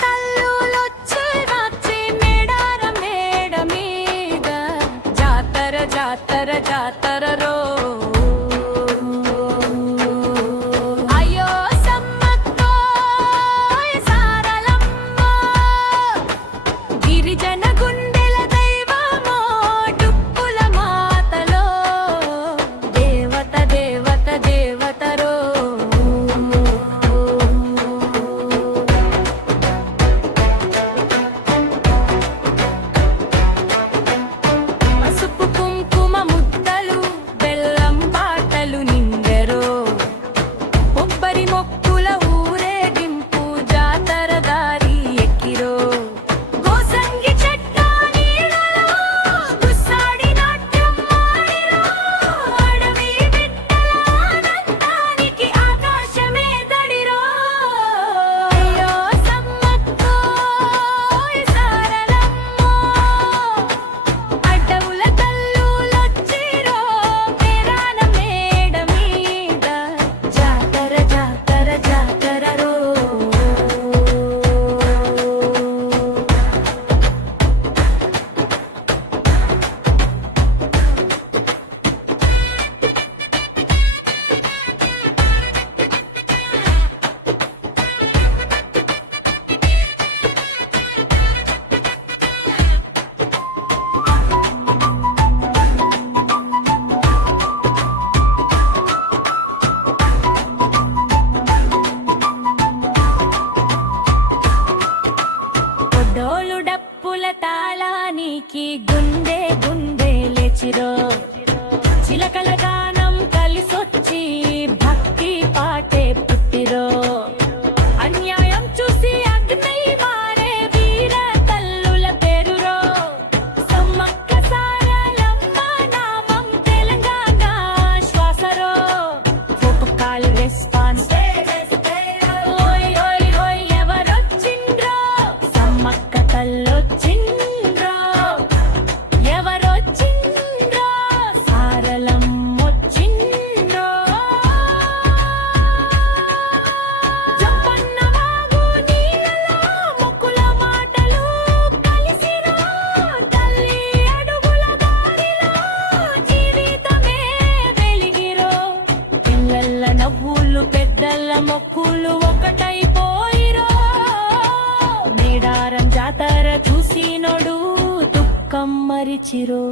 తల్లులొచ్చి వచ్చి మేడార మేడ మీద జాతర జాతర జాతరరో తాళానికి గుండె గుండె లేచిరో చిలకల గానం కలిసొచ్చి భక్తి పాటే పుట్టిరో అన్యాయం చూసి అగ్నై మారే వీర తల్లుల పేరురో సమ్మక్క సారలమ్మ నామం తెలంగాణ శ్వాసరో ఫోటోకాల్ రెస్పాన్స్ ఓయ్ ఓయ్ ఓయ్ ఎవరొచ్చిండ్రో సమ్మక్క తల్లు నవ్వులు పెద్దల మొక్కులు ఒకటైపోయిరో మేడారం జాతర చూసినోడు దుఃఖం మరిచిరో